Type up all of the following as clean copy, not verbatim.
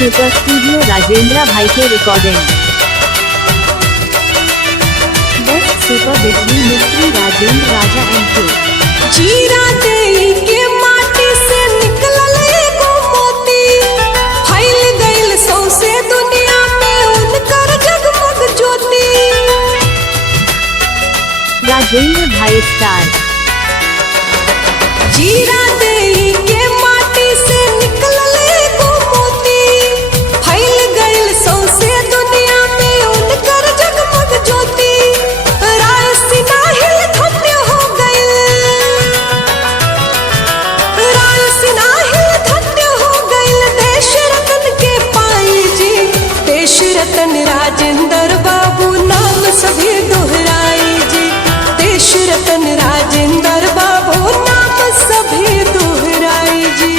Super studio Rajendra भाई के recording. Best super बिजली मिस्त्री राजेंद्र राजा एंड जीरा देई के माटी से निकलल एगो मोती, फैल गइल सौंसे दुनिया में उनकर जगमग ज्योति। राजेंद्र भाई स्टार। जीरा देई के माटी से निकलल एगो मोती, फैल गइल सौंसे दुनिया में उनकर जगमग ज्योति। राय सिन्हा हिल धन्य हो गइल, राय सिन्हा हिल धन्य हो गइल, देश रतन के पाई जी। देश रतन राजेंद्र बाबू नाम सभी दोहराई जी। देश रतन राजेंद्र बाबू नाम सभी दोहराई जी।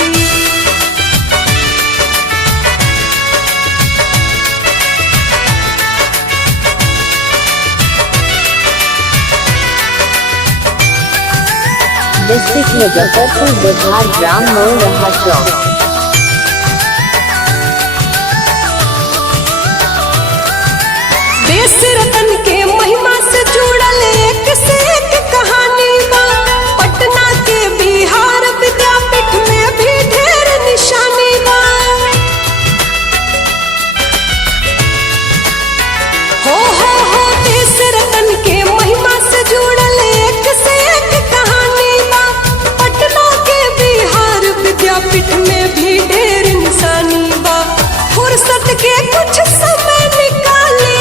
डिस्ट्रिक्ट मुजफ्फरपुर बिहार ग्राम मोड़ रहा चौक। देश रतन के महिमा से जुड़ल एक से एक कहानी बा। पटना के बिहार विद्यापीठ में भी ढेर निशानी बा। हो देश रतन के महिमा से जुड़ल एक से एक कहानी बा। पटना के बिहार विद्यापीठ में भी ढेर निशानी बा। फुर्सत के कुछ समय निकाली,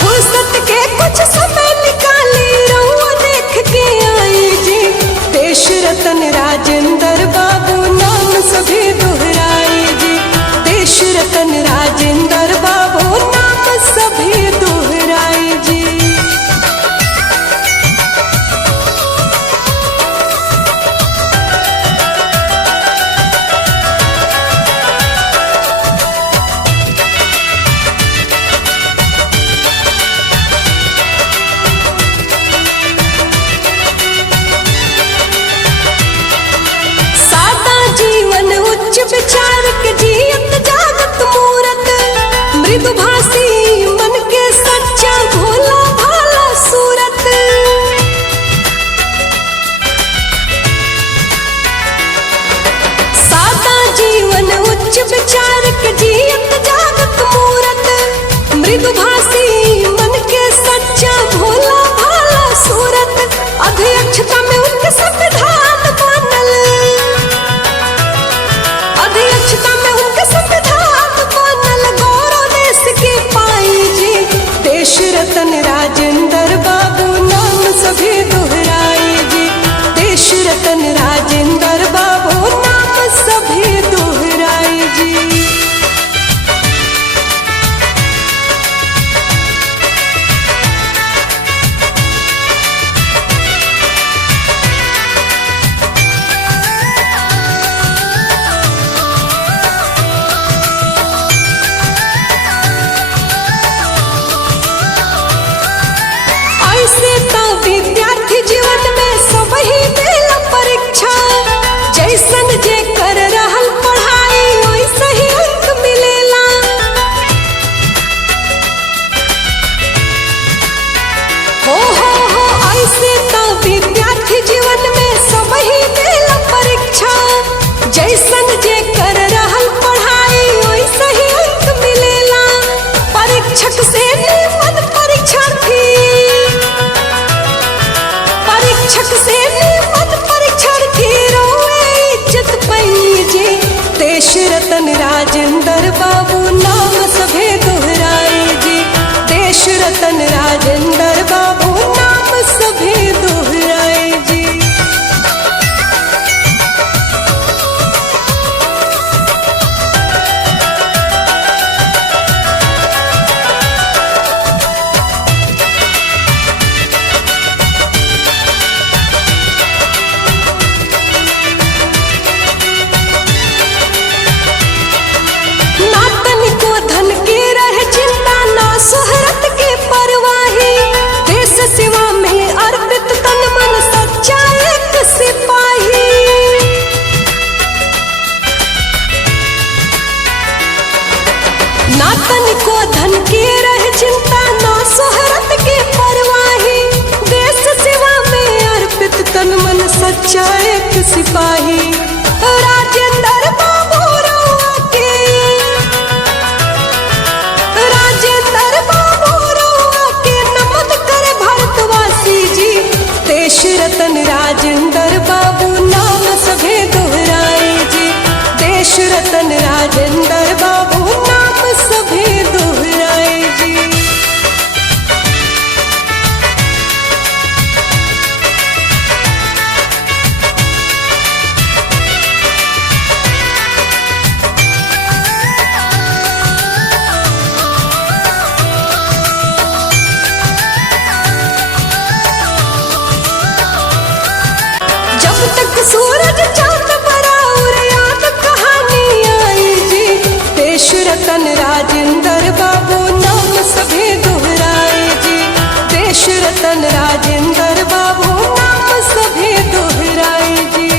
फुर्सत के कुछ समय निकाली, रउआ देख के आई जी। देश रतन राजेंद्र बाबू नाम सभी दोहराई जी। देश रतन राजेंद्र बाबू नाम सभी दोहराई जी। एक सिपाही राजेंद्र बाबू रउआ के, राजेंद्र बाबू रउआ के नमन करे भारतवासी जी। देश रतन राजेंद्र बाबू नाम सभे दोहराए जी, देश रतन राजेंद्र बाबू नाम सभे दोहराए जी। जब तक सूरज चांद बराबर याद कहानी आई जी। देश रतन राजेंद्र बाबू नाम सभे दोहराए जी, देश रतन राजेंद्र बाबू नाम सभे दोहराए जी।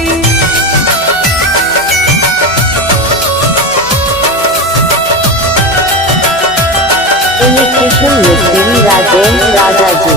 इमिटेशन मिस्त्री राजेंद्र राजा जी।